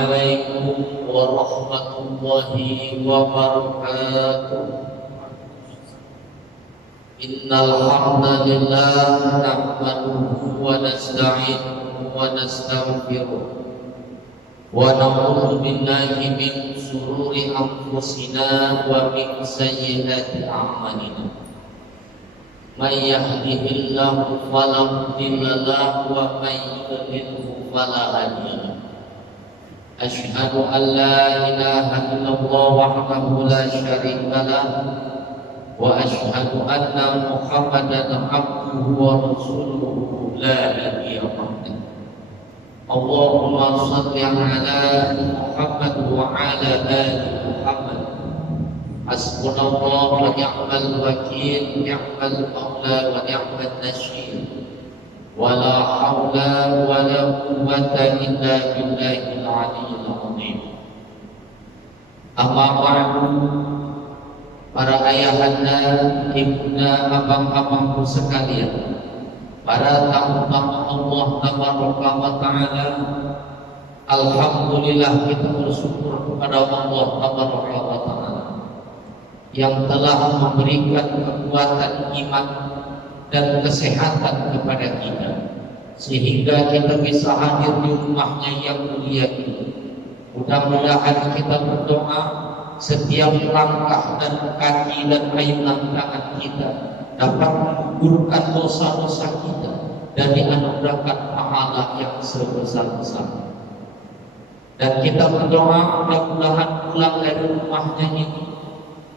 عليكم ورحمة الله وبركاته. إن الحمد لله نحمده ونستعينه ونستغفره ونعوذ بالله من شرور أنفسنا ومن سيئات أعمالنا. من يهده الله فلا مضل له ومن يضلل فلا هادي له. أشهد أن لا إله إلا الله وحده لا شريك له وأشهد أن محمدا عبده ورسوله لا نبي بعده. اللهم صل على محمد وعلى آل محمد. حسبنا الله ونعم الوكيل، نعم المولى ونعم النصير، ولا حول ولا قوة إلا بالله العلي العظيم. أما بعد، para ayahanda, ibunda, abang-abangku sekalian, para tamu-tamu Allah Tabaraka wa Ta'ala, alhamdulillah kita bersyukur kepada Allah Tabaraka wa Ta'ala yang telah memberikan kekuatan iman dan kesehatan kepada kita sehingga kita bisa hadir di rumahnya yang mulia ini. Mudah-mudahan kita berdoa setiap langkah dan kaki dan ayunan tangan kita dapat menggugurkan dosa-dosa kita dan dianugerahkan pahala yang sebesar-besar. Dan kita berdoa mudah-mudahan pulang dari rumahnya ini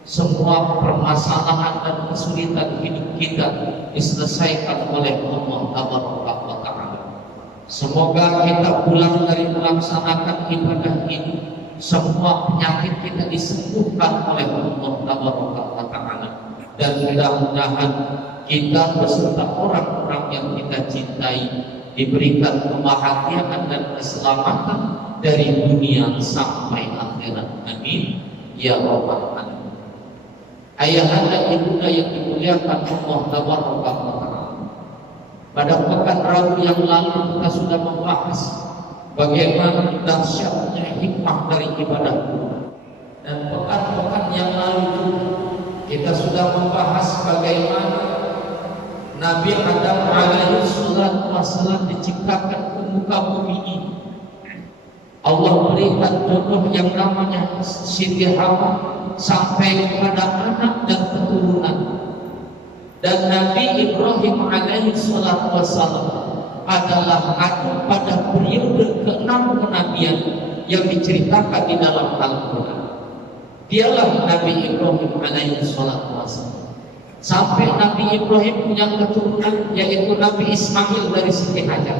semua permasalahan dan kesulitan hidup kita diselesaikan oleh Allah Tabaraka wa Ta'ala. Semoga kita pulang dari melaksanakan ibadah ini, semua penyakit kita disembuhkan oleh Allah Tabaraka wa Ta'ala, dan mudah-mudahan kita beserta orang-orang yang kita cintai diberikan kebahagiaan dan keselamatan dari dunia sampai akhirat. Amin ya rabbal alamin. Ayahanda, ibunda yang dimuliakan Allah Tabaraka wa Ta'ala, pada pekan Rabu yang lalu kita sudah membahas bagaimana dahsyatnya hikmah dari ibadah kita. Dan pekan-pekan yang lalu kita sudah membahas bagaimana Nabi Adam alaihi salatu wassalam diciptakan ke muka bumi ini. Allah berikan jodoh yang namanya Siti Hawa sampai kepada anak dan keturunan. Dan Nabi Ibrahim alaihi salatu wassalam adalah anak pada periode ke-6 kenabian yang diceritakan di dalam Al-Quran. Dialah Nabi Ibrahim alaihi salatu wassalam. Sampai Nabi Ibrahim punya keturunan, yaitu Nabi Ismail dari Siti Hajar.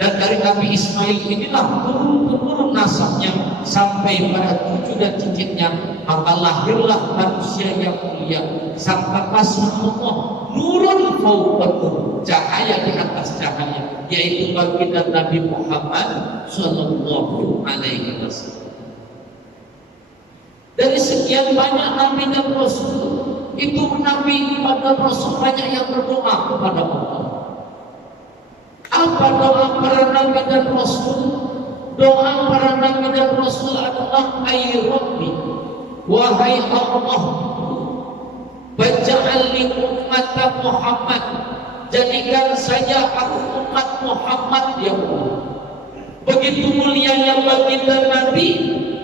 Dan dari Nabi Ismail inilah turun-turun nasabnya sampai pada cucu dan cicitnya. Maka lahirlah manusia yang mulia, sang Rasulullah, nurun fawqa nur, cahaya di atas cahaya, yaitu baginda Nabi Muhammad sallallahu alaihi wasallam. Dari sekian banyak nabi dan rasul, itu nabi pada rasul banyak yang berdoa kepada Allah. Apa doa para nabi dan rasul? Doa para nabi dan rasul adalah ay Rabbi, wahai Allah, baja'al li ummata Muhammad, jadikan saja aku umat Muhammad ya Allah. Begitu mulianya baginda Nabi,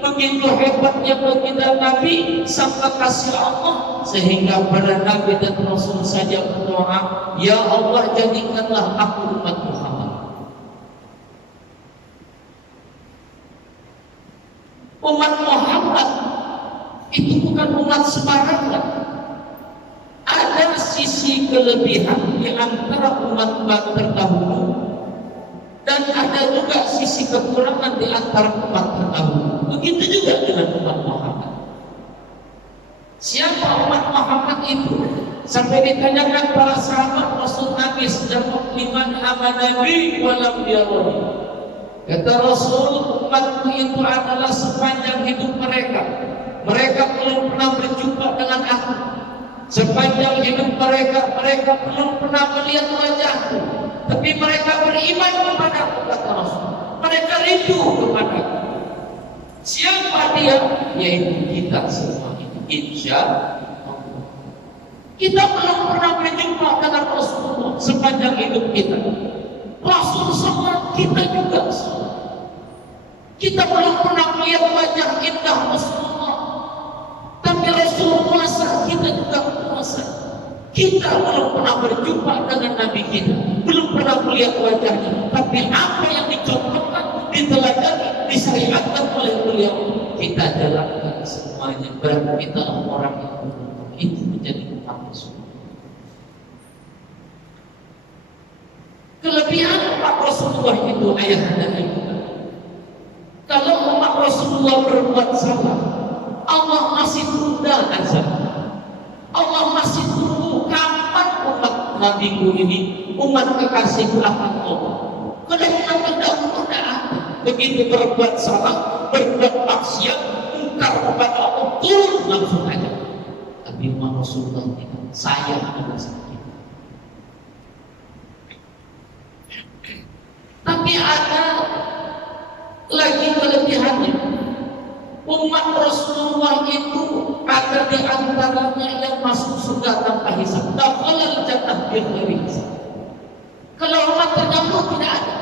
begitu hebatnya baginda Nabi, sang kekasih Allah, sehingga para nabi dan rasul saja berdoa, ya Allah jadikanlah aku umat Muhammad. Umat Muhammad itu bukan umat sembarangan. Ada sisi kelebihan di antara umat-umat terdahulu, dan ada juga sisi kekurangan di antara umat terdahulu. Begitu juga dengan umat Muhammad. Siapa umat Muhammad itu? Sampai ditanyakan para sahabat Rasul Nabi sedang liman amanabi walam yaroni. Kata Rasul, umatku itu adalah sepanjang hidup mereka. Mereka belum pernah berjumpa dengan aku. Sepanjang hidup mereka belum pernah melihat wajahku. Tapi mereka beriman kepada aku, kata Rasul. Mereka rindu kepada aku. Siapa dia? Yaitu kita semua ini. Insya Allah. Kita belum pernah berjumpa dengan Rasulullah sepanjang hidup kita. Rasul semua kita juga. Kita belum pernah melihat wajah indah Rasulullah. Tapi Rasul puasa, kita juga puasa. Kita belum pernah berjumpa dengan Nabi kita, belum pernah melihat wajahnya. Tapi apa yang dicontohkan, diteladani, disyariatkan oleh beliau, kita jalankan semuanya. Berarti kita orang yang itu menjadi umat Rasulullah. Kelebihan umat Rasulullah itu ayah dan ibu. Kalau umat Rasulullah berbuat salah, Allah masih tunda azab. Allah masih tunggu kapan umat Nabiku ini, umat kekasihku akan Allah. Kadang-kadang terdahulu tidak ada. Begitu berbuat salah, berbuat maksiat, mungkar kepada Allah, turun langsung aja. Tapi umat Rasulullah tidak. Saya adalah sakit. Tapi ada lagi kelebihannya. Umat Rasulullah itu ada di antaranya yang masuk surga tanpa hisab. Dakhalal jannah bighairi hisab. Kalau umat terdahulu tidak ada.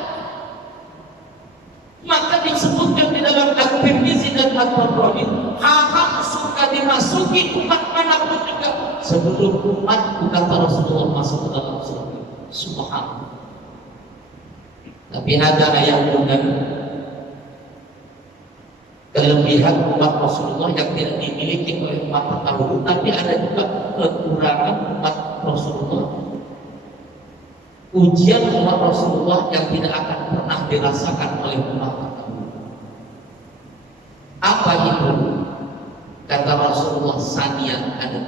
Maka disebutkan di dalam At-Tirmizi dan At-Tabrani, haram surga dimasuki umat manapun juga sebelum umat kata Rasulullah masuk ke dalam surga. Subhanallah. Tapi ada yang benar. Kelebihan umat Rasulullah yang tidak dimiliki oleh umat terdahulu, tapi ada juga kekurangan umat Rasulullah. Ujian umat Rasulullah yang tidak akan pernah dirasakan oleh umat terdahulu. Apa itu? Kata Rasulullah, sanian ada.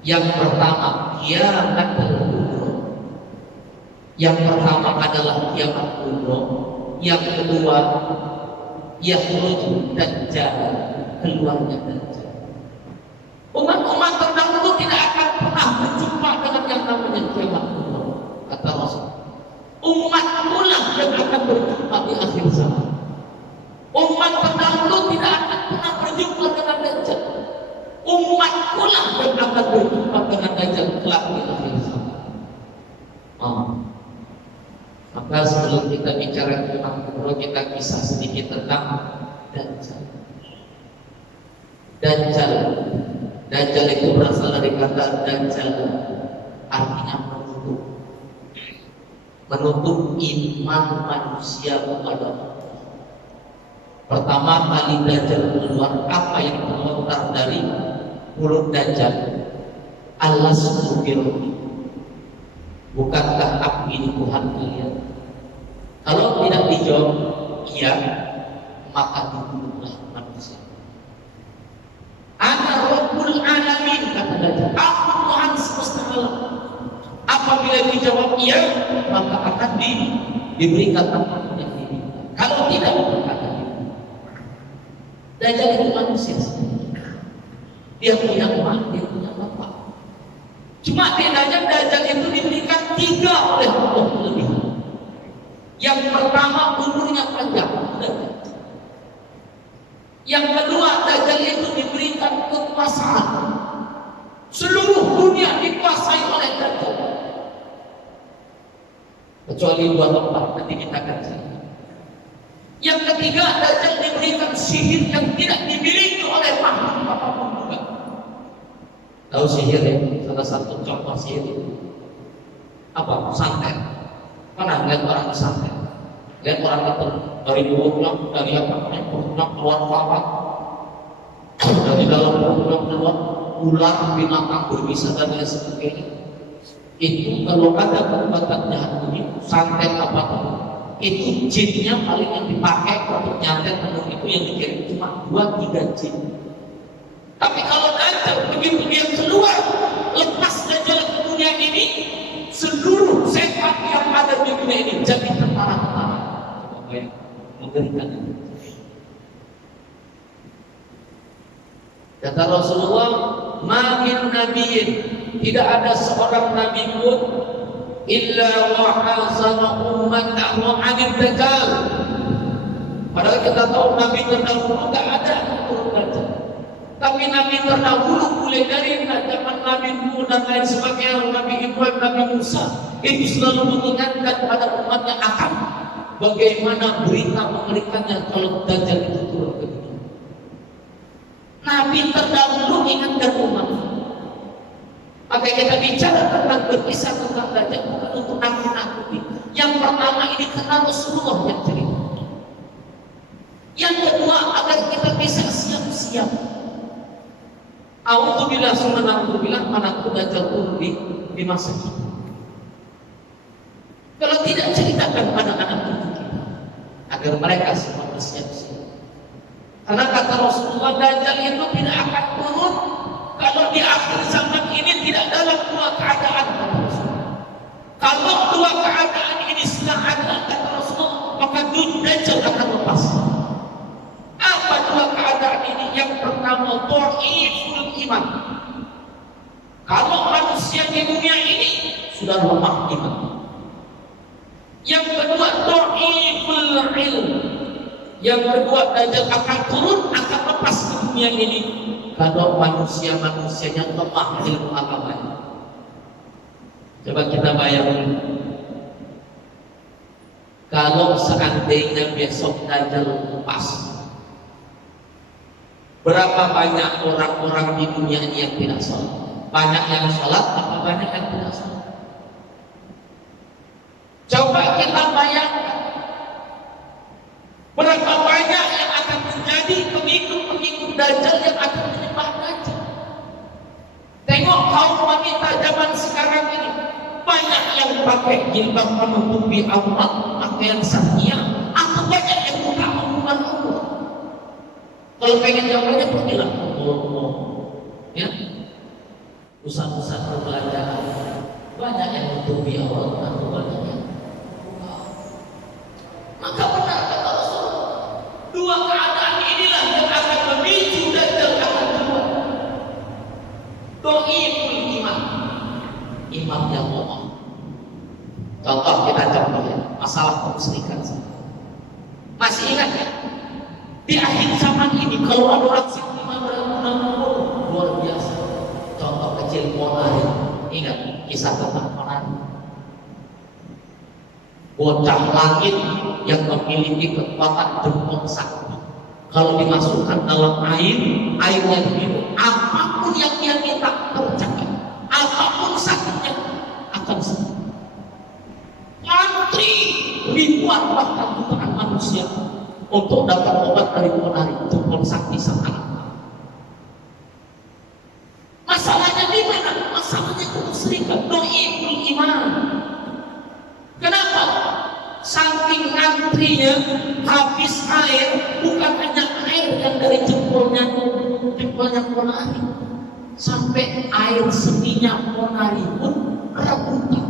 Yang pertama, kiamat kubra. Yang pertama adalah kiamat kubra. Yang kedua, yakhruju dajjal, keluarnya dajjal. Umat-umat terdahulu tidak akan pernah berjumpa dengan yang namanya kiamat kubra, kata Rasul. Umat pula yang akan berjumpa di akhir zaman. Umat terdahulu tidak akan pernah berjumpa dengan dajjal. Umat pula yang akan berjumpa dengan dajjal kelak di akhir zaman. Maka sebelum kita bicara tentang kubra, kita kisah sedikit tentang Dajjal. Dajjal itu berasal dari kata Dajjal, artinya menutup iman manusia kepada Allah. Pertama kali Dajjal keluar, apa yang terlontar dari mulut Dajjal? Alastu birabbi, bukankah aku ini Tuhan kalian? Kalau tidak dijawab iya, maka dibunuhlah manusia. Ana Rabbul Alamin, kata Dajjal, aku Tuhan semesta alam. Apabila dijawab iya, maka akan diberikan apa yang diminta. Kalau tidak, maka akan dibunuh. Dajjal itu manusia. Dia punya emak, dia punya bapak. Cuma bedanya Dajjal itu diberikan 3 oleh Allah lebih. Yang pertama, umurnya panjang. Yang kedua, Dajjal itu diberikan kekuasaan. Seluruh dunia dikuasai oleh Dajjal. Kecuali 2 tempat, nanti kita akan cerita. Yang ketiga, Dajjal diberikan sihir yang tidak dimiliki oleh makhluk apapun juga. Tahu sihir ya? Salah satu contoh sihir itu apa? Santet. Pernah lihat orang santet? Lihat orang ketemu dari pulang, dari apa? Pulang keluar kamar, dari dalam pulang keluar ular, binatang berbisa dan lain sebagainya. Itu kalau ada kekuatan jahat ini, santet apa tuh? Itu jinnya paling yang dipakai untuk nyantet penuh itu yang dikirim cuma 2-3 jin. Tapi kalau Dajjal begitu dia keluar, lepas Dajjal ke dunia ini, seluruh setan yang ada di dunia ini jadi tentara-tentara. Mengerikan. Kata Rasulullah, "Ma min nabiyyin", tidak ada seorang nabi pun illa wa hasana ummatahu 'anil dajjal. Padahal kita tahu Nabi terdahulu nggak ada turun Dajjal. Tapi Nabi terdahulu mulai dari zaman Nabi Nuh dan lain sebagainya, Nabi Ibrahim, Nabi Musa, itu selalu mengingatkan pada umatnya akan bagaimana berita mengerikannya kalau Dajjal itu turun ke dunia. Nabi terdahulu ingatkan umat. Maka kita bicara tentang berkisah tentang Dajjal bukan untuk nakut-nakuti. Yang pertama ini karena Rasulullah yang cerita. Yang kedua agar kita bisa siap-siap. A'udzubillah summa na'udzubillah manakut Dajjal turun di masa kita. Kalau tidak ceritakan pada anak cucu kita agar mereka semua bersiap-siap. Karena kata Rasulullah Dajjal itu tidak akan turun kalau di akhir zaman ini tidak dalam dua keadaan. Kalau dua keadaan ini sudah ada kata Rasulullah, maka Dajjal akan lepas. Apa dua keadaan ini? Yang pertama, dhaiful iman. Kalau manusia di dunia ini sudah lemah iman. Yang kedua, dhaiful ilm. Yang kedua, Dajjal akan turun, akan lepas ke dunia ini kalau manusia-manusianya lemah ilmu agamanya. Coba kita bayangkan, kalau seandainya besok Dajjal lepas, berapa banyak orang-orang di dunia ini yang tidak sholat? Banyak yang sholat, apa banyak yang tidak sholat? Coba kita bayangkan, berapa banyak yang akan menjadi pengikut-pengikut Dajjal yang akan menyembah Dajjal. Tengok kaum wanita zaman sekarang ini, banyak yang pakai jilbab menutupi aurat, pakaian syariah, atau banyak yang buka hubungan Allah. Kalau pengen jawabannya pergilah ya, pusat-pusat perbelanjaan, banyak yang menutupi aurat atau banyak yang maka benar kata Rasulullah, dua keadaan inilah yang akan memicu Dajjal akan keluar. Dhaiful iman, iman yang lemah. Contoh kita contohnya masalah kemusyrikan. Masih ingat ya? Di akhir zaman ini kalau ada orang iman benar-benar luar biasa. Contoh kecil Ponari, ingat kisah tentang Ponari? Bocah langit yang memiliki kekuatan jempol sakti. Kalau dimasukkan dalam air, airnya diminum, apapun yang dia minta tercapai, apapun sakitnya akan sembuh. Antri ribuan bahkan jutaan manusia untuk dapat obat dari Ponari, jempol sakti sang anak. Masalahnya di mana? Masalahnya kemusyrikan, dhaiful iman. Kenapa? Saking antrinya habis air, bukan hanya air yang dari jempolnya Ponari, sampai air seninya Ponari pun rebutan.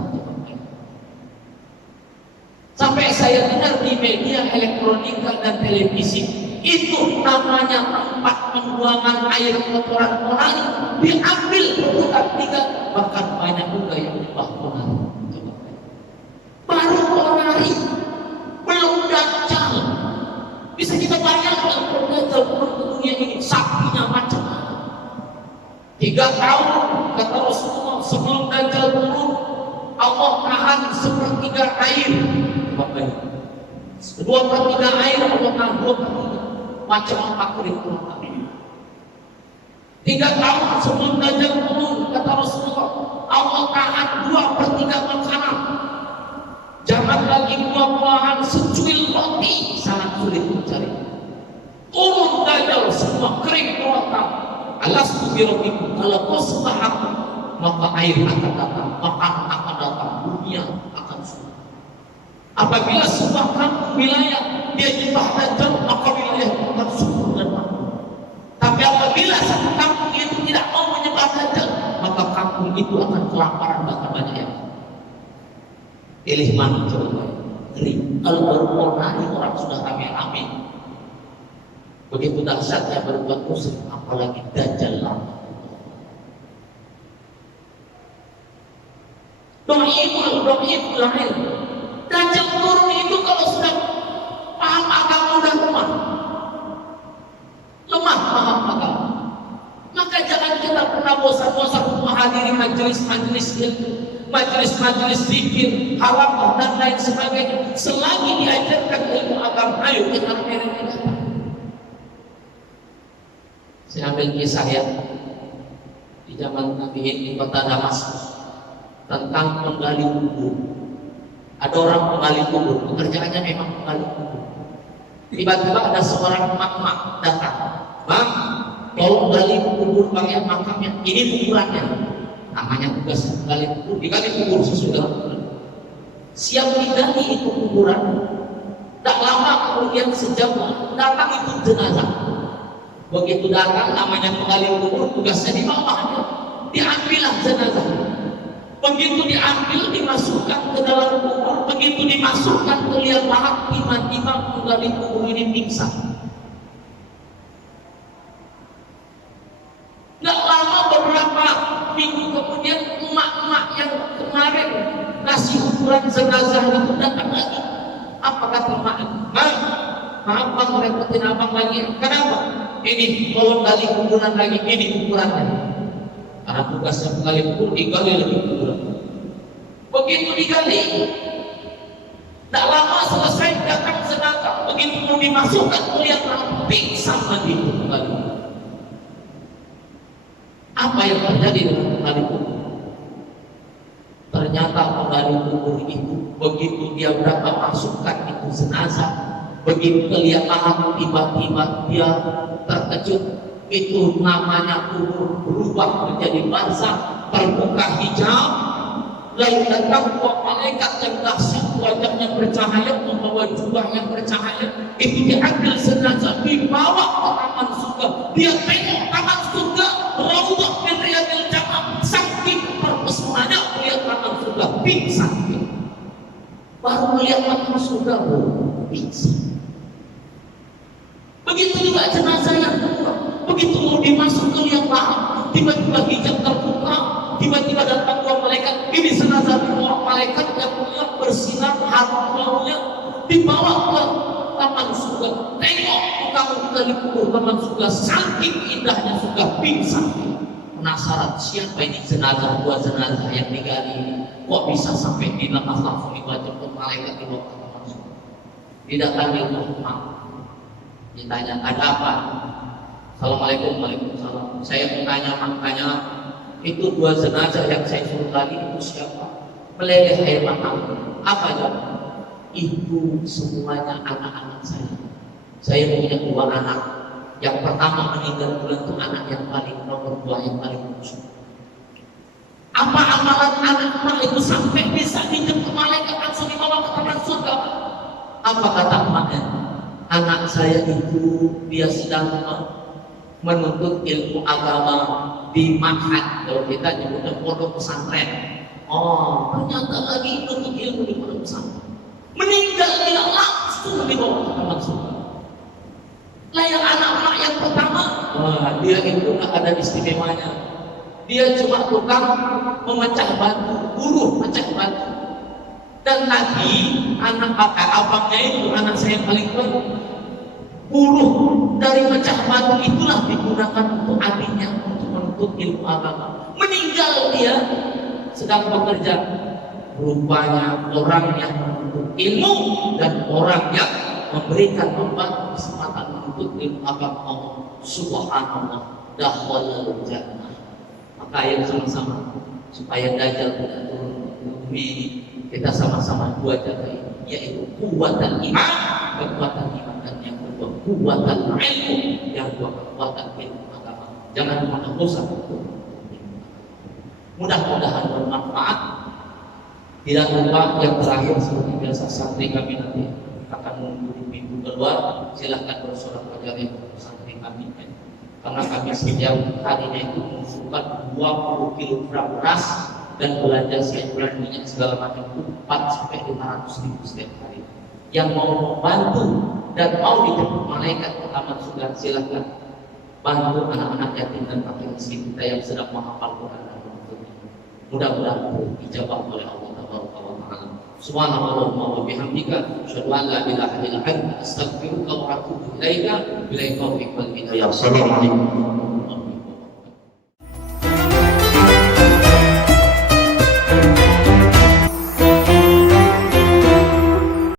Sampai saya dengar di media elektronika dan televisi, itu namanya tempat pembuangan air kotoran Ponari diambil rebutan tiga, bahkan banyak juga yang menyembah Ponari. Baru Ponari, belum Dajjal. Bisa kita bayangkan kalau Dajjal turun ke dunia ini, sapinya macam apa? 3 tahun kata Rasulullah sebelum Dajjal turun, Allah tahan 1/3 air. 2/3 air Allah tahan 2/3. Macam apa kulit kurang? 3 tahun sebelum Dajjal turun kata Rasulullah, Allah tahan 2/3 makanan. Jangan lagi buah-buahan, secuil roti sangat sulit mencari. Turun Dajjal semua kering kerontang. Alastu birabbikum, kalau kau sembah aku, maka air akan datang, makanan akan datang, dunia akan subur. Apabila sebuah kampung wilayah dia nyembah Dajjal, maka wilayah akan subur dan makmur. Tapi apabila satu kampung itu tidak mau menyembah Dajjal, maka kampung itu akan kelaparan, bahkan banyak yang pilih mana coba. Kalau baru Ponari orang sudah rame-rame, begitu dahsyatnya berbuat musyrik, apalagi Dajjal lama. Dhaiful ilm. Dajjal turun itu kalau sudah paham agama udah lemah. menghadiri majelis-majelis ilmu, majelis-majelis zikir, halaqah dan lain sebagainya. Selagi diajarkan ilmu agama, ayo kita datang. Saya ambil kisah ya di zaman Nabi di kota Damaskus tentang menggali kubur. Ada orang menggali kubur, pekerjaannya memang menggali kubur. Tiba-tiba ada seorang mak-mak datang, bang, tolong gali kubur bang ya, makamnya. Ini kuburannya. Namanya tugas menggali kubur, digali kubur sesudah. Siap digali itu kuburan. Tak lama kemudian sejam datang itu jenazah. Begitu datang namanya menggali kubur, tugasnya di bawahnya. Diambillah jenazah. Begitu diambil, dimasukkan ke dalam kubur. Begitu dimasukkan ke liang lahat, tiba-tiba menggali kubur ini pingsan. Gak lama beberapa minggu kemudian emak-emak yang kemarin ngasih ukuran jenazah itu datang lagi. Apa kata emak? Maaf bang, merepotin abang lagi. Kenapa? Ini tolong gali kuburan lagi, ini ukurannya. Karena tugasnya menggali kubur, digali lagi kuburan. Begitu digali, tak lama selesai datang jenazah. Begitu mau dimasukkan kuliah pingsan lagi itu kembali. Apa yang terjadi dengan menggali kubur? Ternyata menggali kubur itu begitu dia berapa masukkan itu jenazah, begitu lihat lahan tiba-tiba dia terkejut. Itu namanya kubur berubah menjadi barzakh, terbuka hijab. Lalu datang dua malaikat yang dahsyat, wajahnya bercahaya, membawa jubah yang bercahaya. Itu diambil jenazah, dibawa ke taman surga. Dia tengok taman surga, raudhah min riyadil jannah. Saking terpesonanya melihat taman surga, pingsan. Baru melihat taman surga, pingsan. Begitu juga jenazah yang kedua. Begitu mau dimasuk ke liang lahat, tiba-tiba hijab terbuka, tiba-tiba datang dua malaikat. Ini jenazah dua malaikat yang mulia bersinar harum baunya, dibawa ke taman surga. Tengok kamu dari kubur taman surga, saking indahnya surga, pingsan. Penasaran siapa ini jenazah, dua jenazah yang digali ini? Kok bisa sampai dilepas langsung dibaca ke malaikat dibawa ke taman surga? Didatangi Uthman, ditanya ada apa? Assalamualaikum, waalaikumsalam. Saya makanya itu dua jenazah yang saya suruh gali itu siapa? Meleleh air mata. Apa ya? Itu semuanya anak-anak saya. Saya punya dua anak. Yang pertama meninggal bulan itu anak yang paling nomor dua, yang paling lucu. Apa amalan anak-anak itu sampai bisa dijemput malaikat langsung dibawa ke taman surga? Apa kata emaknya? Anak saya itu dia sedang menuntut ilmu agama di ma'had, kalau kita nyebutnya pondok pesantren. Oh, ternyata lagi menuntut ilmu di pondok pesantren. Meninggal dia langsung dibawa ke taman surga. Lah yang anak-anak yang pertama, dia itu nggak ada istimewanya. Dia cuma tukang memecah batu, buruh pecah batu. Dan lagi anak abangnya itu, anak saya yang paling tua, buruh dari pecah batu itulah digunakan untuk adiknya untuk menuntut ilmu agama. Meninggal dia sedang bekerja. Rupanya orang yang menuntut ilmu dan orang yang memberikan membantu kesempatan menuntut ilmu agama Allah Subhanallah, dakhalal jannah. Maka ayo sama-sama supaya Dajjal tidak turun ke bumi ini, kita sama-sama dua jaga ini, yaitu kuwatan iman, kekuatan iman, dan yang kedua kuwatan ilmu, yang kedua kekuatan ilmu agama. Jangan pernah bosan untuk ilmu. Mudah-mudahan bermanfaat. Tidak lupa yang terakhir seperti biasa, santri kami nanti akan menunggu di pintu keluar. Silahkan bersorak pada yang santri kami, karena kami setiap harinya itu mengumpulkan 20 kg beras dan belanja sayuran, minyak segala macam itu 400-500 ribu setiap hari. Yang mau membantu dan mau dijemput malaikat ke taman surga, silahkan bantu anak-anak yatim dan fakir miskin kita yang sedang menghafal Quran dan menuntutnya. Mudah-mudahan dijawab oleh Allah Taala. Subhanallah wa bihamdika, asyhadu an la ilaha illa anta, astaghfiruka wa atubu ilaika. Billahi taufiq wal hidayah. Assalamualaikum.